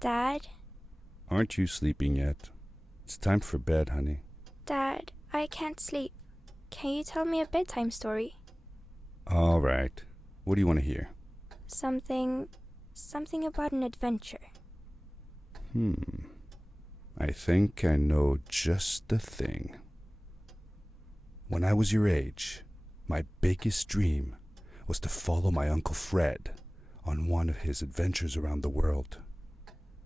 Dad? Aren't you sleeping yet? It's time for bed, honey. Dad, I can't sleep. Can you tell me a bedtime story? All right. What do you want to hear? Something about an adventure. I think I know just the thing. When I was your age, my biggest dream was to follow my Uncle Fred on one of his adventures around the world.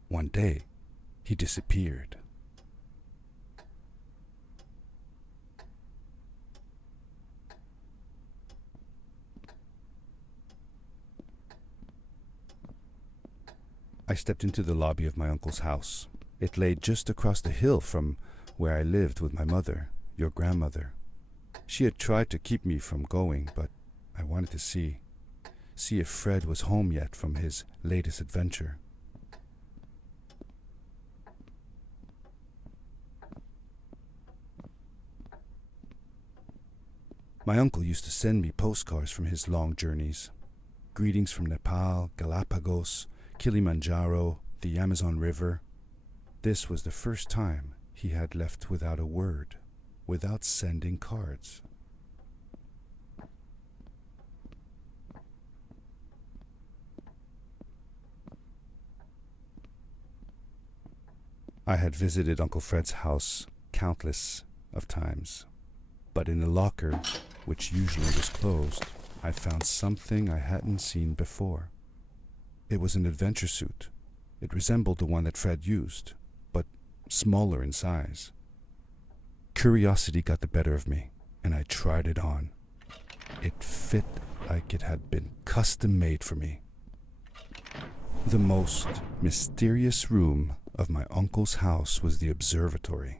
One day, he disappeared. I stepped into the lobby of my uncle's house. It lay just across the hill from where I lived with my mother, your grandmother. She had tried to keep me from going, but I wanted to see if Fred was home yet from his latest adventure. My uncle used to send me postcards from his long journeys. Greetings from Nepal, Galapagos, Kilimanjaro, the Amazon River. This was the first time he had left without a word, without sending cards. I had visited Uncle Fred's house countless of times, but in the locker, which usually was closed, I found something I hadn't seen before. It was an adventure suit. It resembled the one that Fred used, but smaller in size. Curiosity got the better of me, and I tried it on. It fit like it had been custom made for me. The most mysterious room of my uncle's house was the observatory.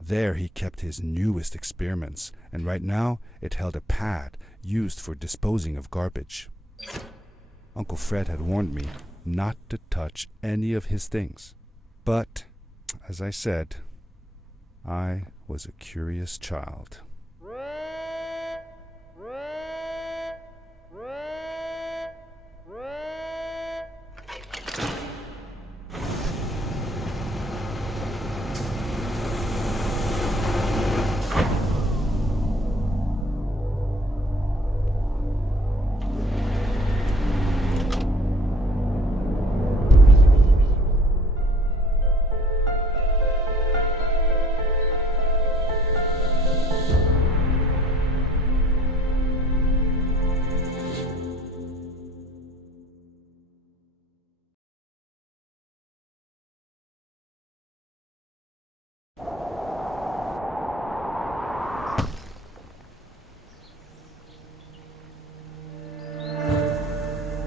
There he kept his newest experiments, and right now it held a pad used for disposing of garbage. Uncle Fred had warned me not to touch any of his things. But, as I said, I was a curious child.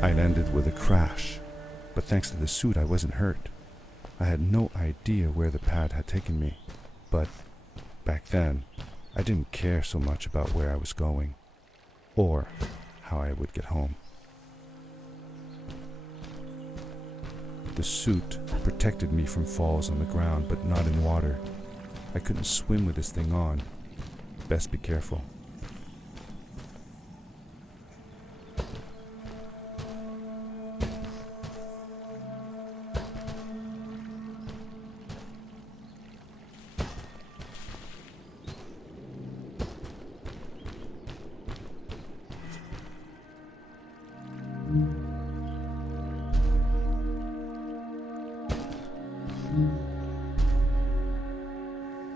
I landed with a crash, but thanks to the suit I wasn't hurt. I had no idea where the pad had taken me, but back then I didn't care so much about where I was going, or how I would get home. The suit protected me from falls on the ground, but not in water. I couldn't swim with this thing on. Best be careful.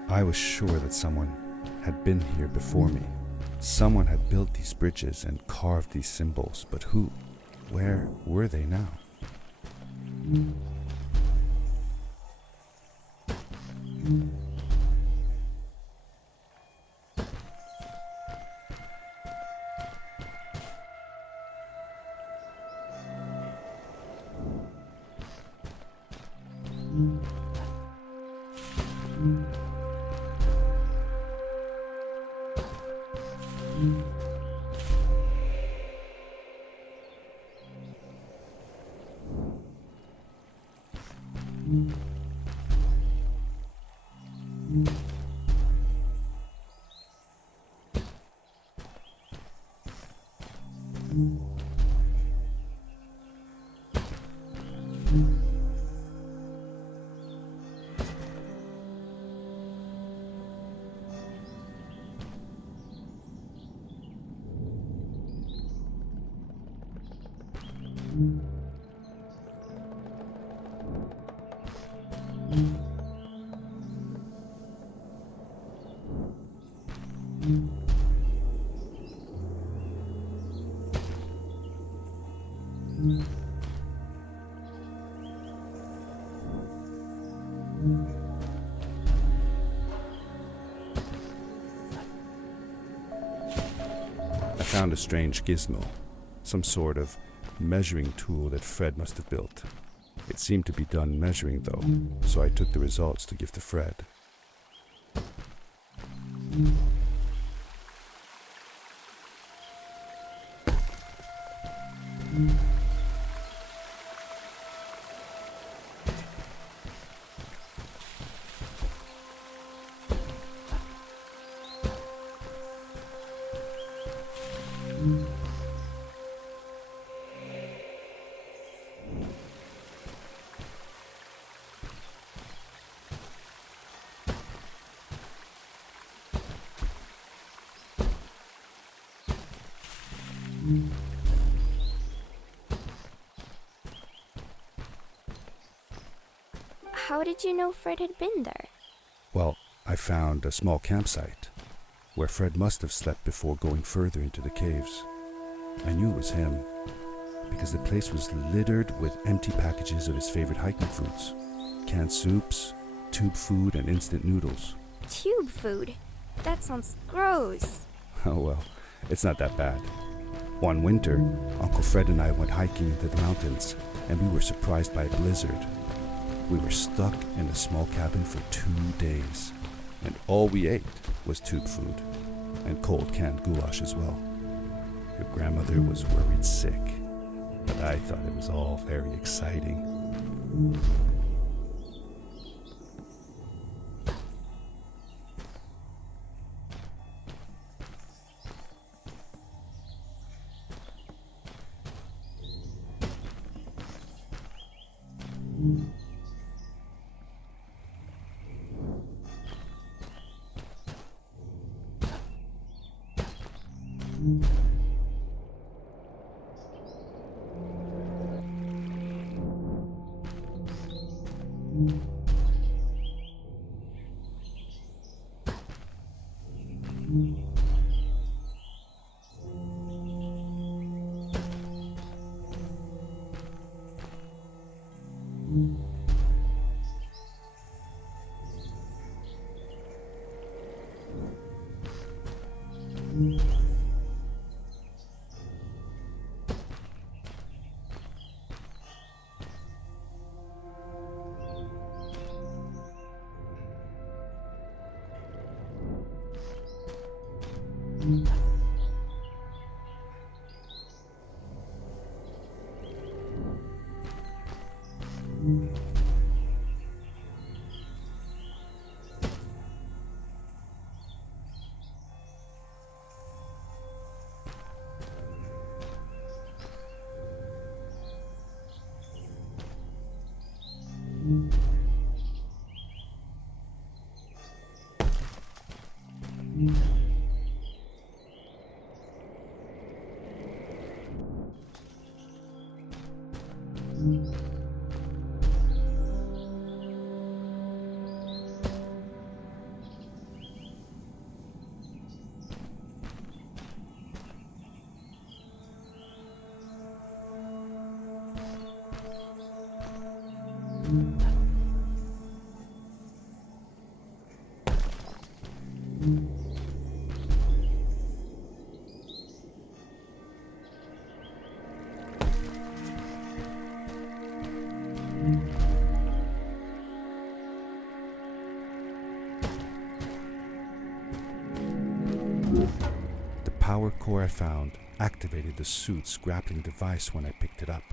I was sure that someone had been here before me. Someone had built these bridges and carved these symbols, but who? Where were they now? I found a strange gizmo, some sort of measuring tool that Fred must have built. It seemed to be done measuring though, so I took the results to give to Fred. How did you know Fred had been there? Well, I found a small campsite where Fred must have slept before going further into the caves. I knew it was him because the place was littered with empty packages of his favorite hiking foods, canned soups, tube food, and instant noodles. Tube food? That sounds gross. Oh well, it's not that bad. One winter, Uncle Fred and I went hiking into the mountains, and we were surprised by a blizzard. We were stuck in a small cabin for 2 days, and all we ate was tube food, and cold canned goulash as well. Your grandmother was worried sick, but I thought it was all very exciting. The power core I found activated the suit's grappling device when I picked it up.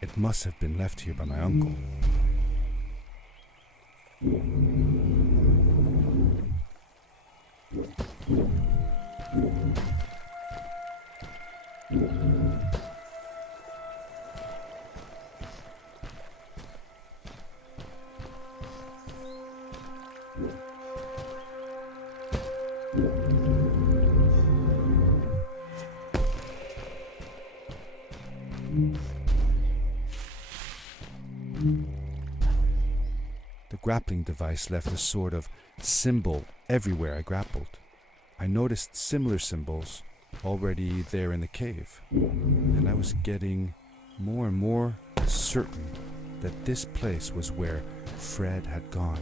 It must have been left here by my uncle. grappling device left a sort of symbol everywhere I grappled. I noticed similar symbols already there in the cave, and I was getting more and more certain that this place was where Fred had gone.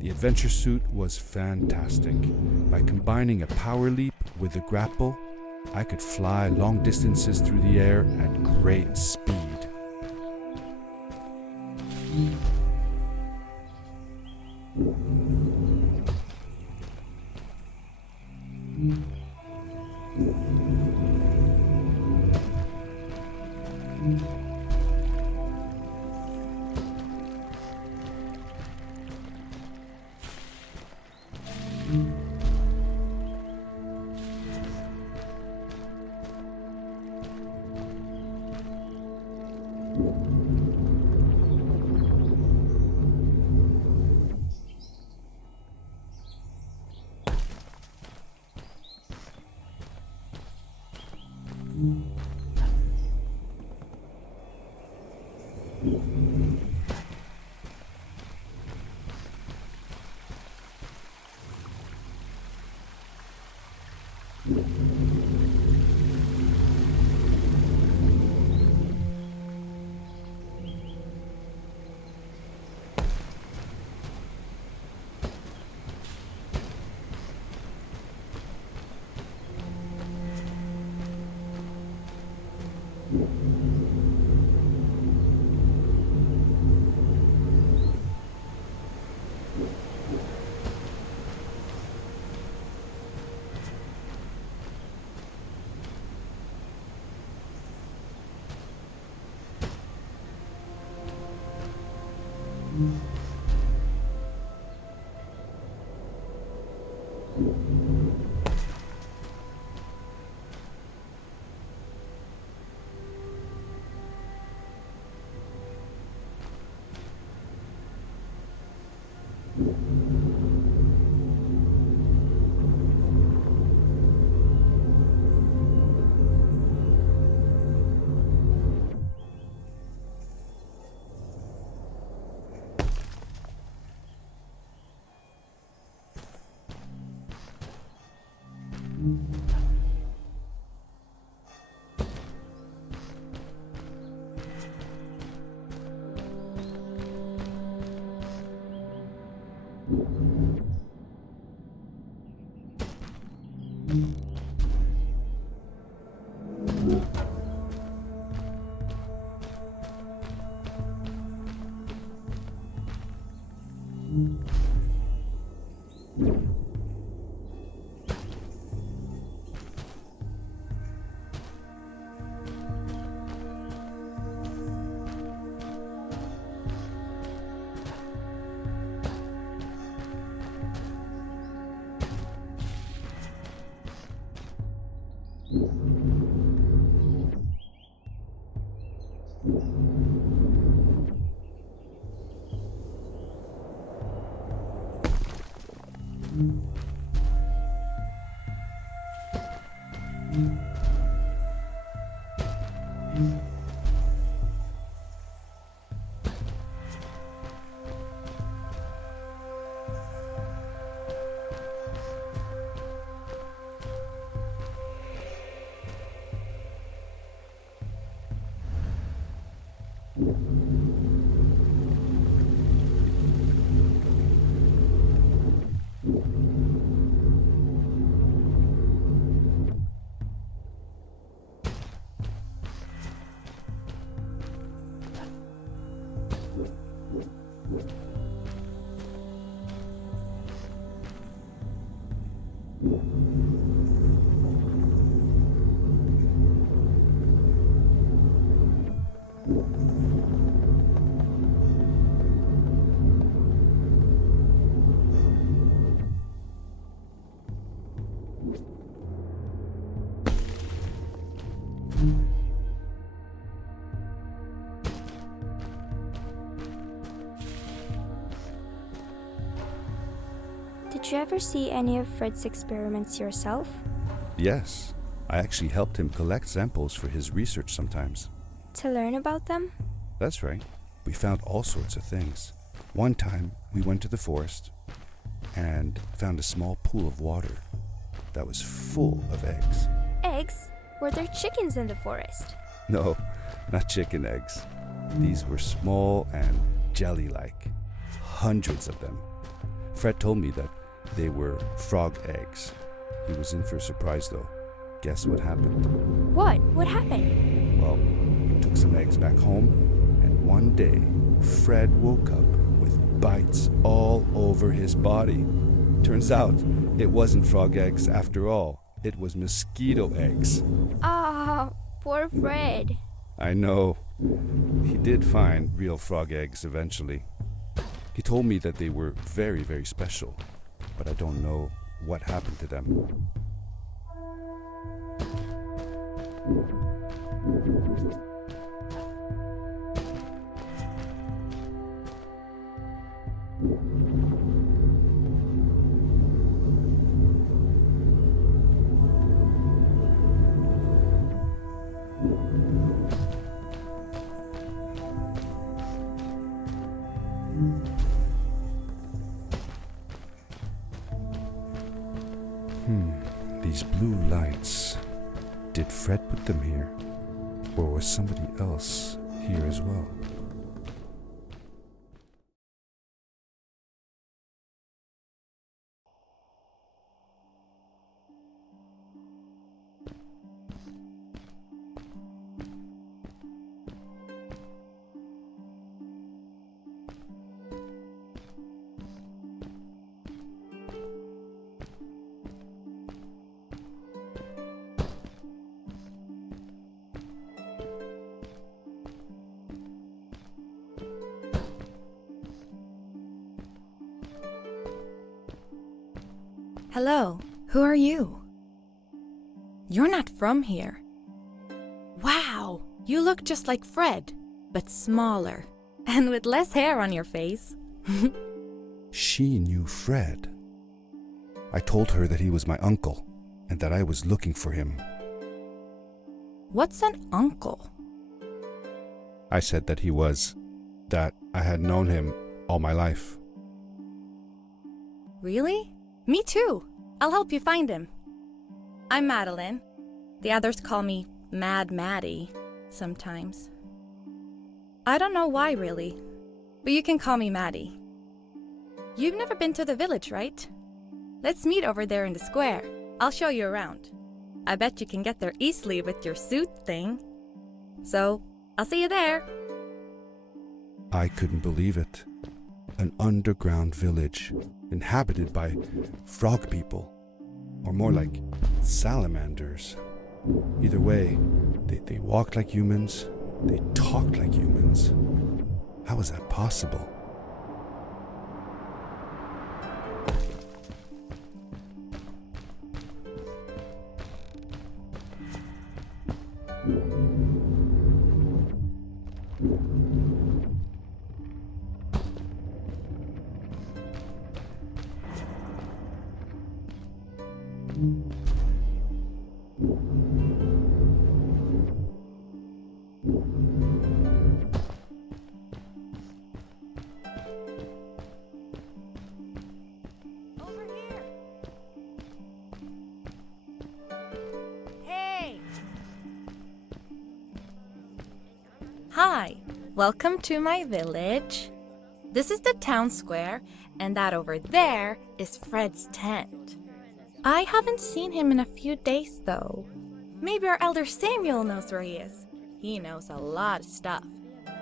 The adventure suit was fantastic. By combining a power leap with a grapple, I could fly long distances through the air at great speed. Did you ever see any of Fred's experiments yourself? Yes, I actually helped him collect samples for his research sometimes. To learn about them? That's right. We found all sorts of things. One time, we went to the forest and found a small pool of water that was full of eggs. Eggs? Were there chickens in the forest? No, not chicken eggs. These were small and jelly-like. Hundreds of them. Fred told me that they were frog eggs. He was in for a surprise though. Guess what happened? What? What happened? Well, he took some eggs back home, and one day, Fred woke up with bites all over his body. Turns out, it wasn't frog eggs after all. It was mosquito eggs. Ah, poor Fred. I know. He did find real frog eggs eventually. He told me that they were very, very special, but I don't know what happened to them. These blue lights. Did Fred put them here? Or was somebody else here as well? Hello, who are you? You're not from here. Wow, you look just like Fred, but smaller, and with less hair on your face. She knew Fred. I told her that he was my uncle and that I was looking for him. What's an uncle? I said that that I had known him all my life. Really? Me too. I'll help you find him. I'm Madeline. The others call me Mad Maddie sometimes. I don't know why really, but you can call me Maddie. You've never been to the village, right? Let's meet over there in the square. I'll show you around. I bet you can get there easily with your suit thing. So, I'll see you there. I couldn't believe it. An underground village inhabited by frog people, or more like salamanders. Either way, they walked like humans, they talked like humans. How was that possible? Over here. Hey. Hi. Welcome to my village. This is the town square, and that over there is Fred's tent. I haven't seen him in a few days, though. Maybe our elder Samuel knows where he is. He knows a lot of stuff.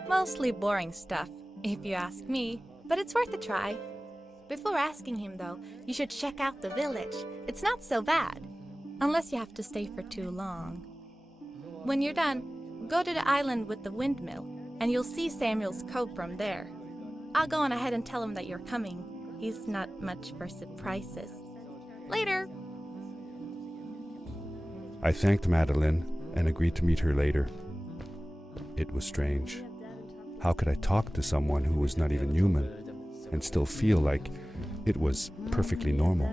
Mostly boring stuff, if you ask me, but it's worth a try. Before asking him, though, you should check out the village. It's not so bad, unless you have to stay for too long. When you're done, go to the island with the windmill, and you'll see Samuel's cove from there. I'll go on ahead and tell him that you're coming. He's not much for surprises. Later! I thanked Madeline and agreed to meet her later. It was strange. How could I talk to someone who was not even human and still feel like it was perfectly normal?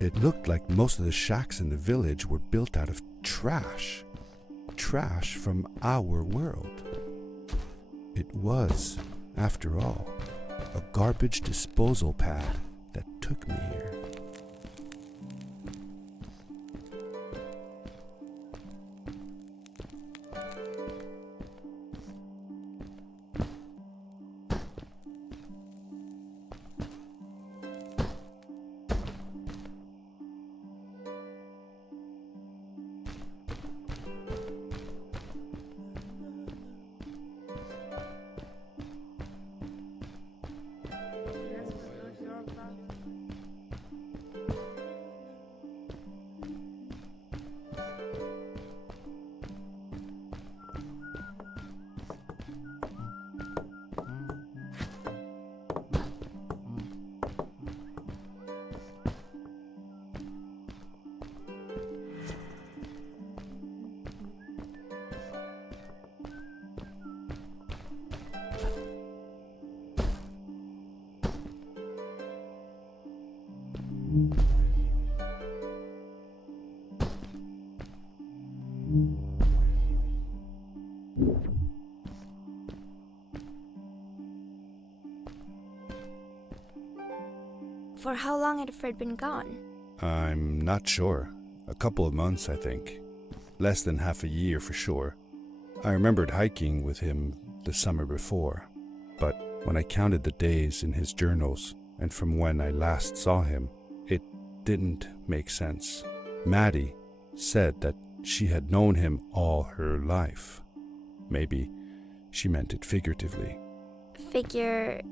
It looked like most of the shacks in the village were built out of trash. Trash from our world. It was, after all, a garbage disposal pad that took me here. For how long had Fred been gone? I'm not sure. A couple of months, I think. Less than half a year for sure. I remembered hiking with him the summer before, but when I counted the days in his journals and from when I last saw him, it didn't make sense. Maddie said that she had known him all her life. Maybe she meant it figuratively.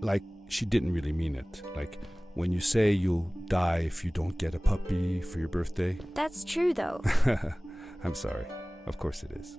Like she didn't really mean it. Like when you say you'll die if you don't get a puppy for your birthday. That's true, though. I'm sorry. Of course it is.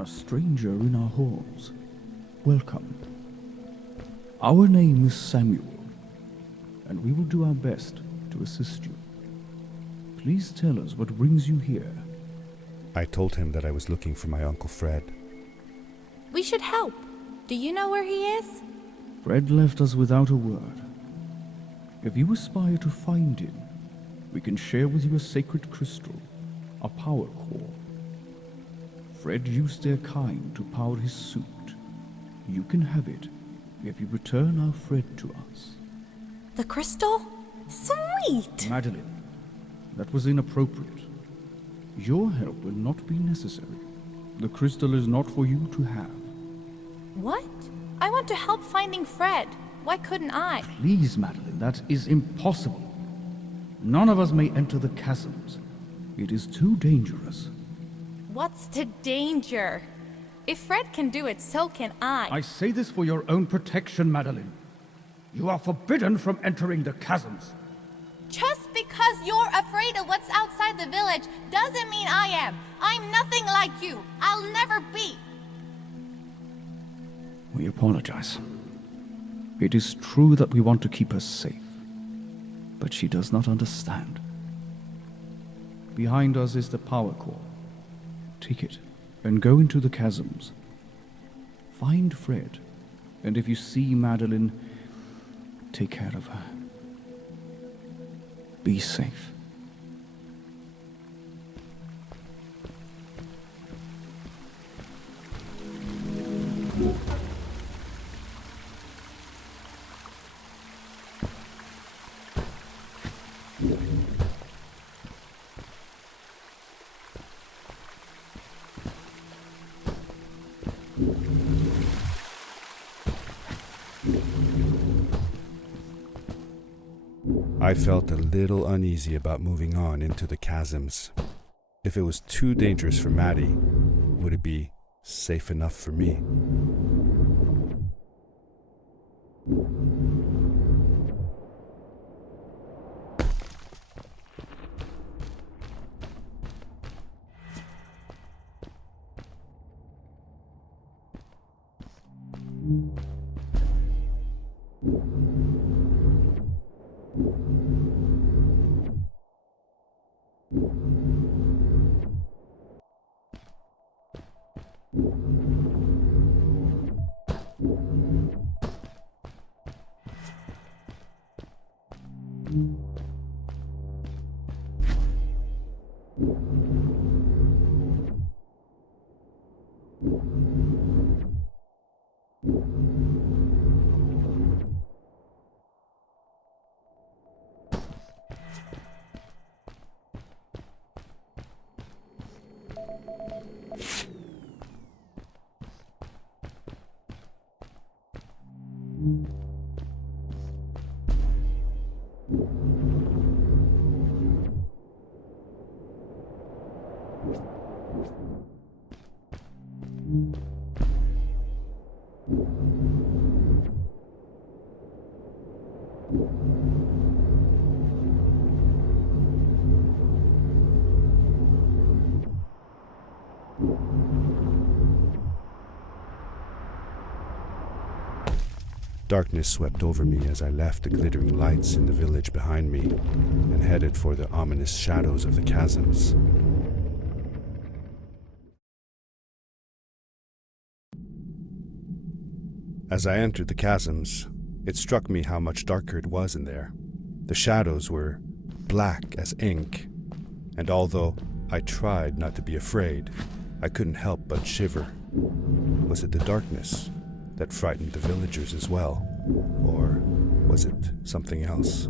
A stranger in our halls. Welcome. Our name is Samuel, and we will do our best to assist you. Please tell us what brings you here. I told him that I was looking for my Uncle Fred. We should help. Do you know where he is? Fred left us without a word. If you aspire to find him, we can share with you a sacred crystal, a power core. Fred used their kind to power his suit. You can have it if you return our Fred to us. The crystal? Sweet! Madeline, that was inappropriate. Your help will not be necessary. The crystal is not for you to have. What? I want to help finding Fred. Why couldn't I? Please, Madeline, that is impossible. None of us may enter the chasms. It is too dangerous. What's the danger? If Fred can do it, so can I. I say this for your own protection, Madeline. You are forbidden from entering the chasms. Just because you're afraid of what's outside the village doesn't mean I am. I'm nothing like you. I'll never be. We apologize. It is true that we want to keep her safe, but she does not understand. Behind us is the power core. Take it and go into the chasms. Find Fred, and if you see Madeline, take care of her. Be safe. I felt a little uneasy about moving on into the chasms. If it was too dangerous for Maddie, would it be safe enough for me? Darkness swept over me as I left the glittering lights in the village behind me and headed for the ominous shadows of the chasms. As I entered the chasms, it struck me how much darker it was in there. The shadows were black as ink, and although I tried not to be afraid, I couldn't help but shiver. Was it the darkness that frightened the villagers as well? Or was it something else?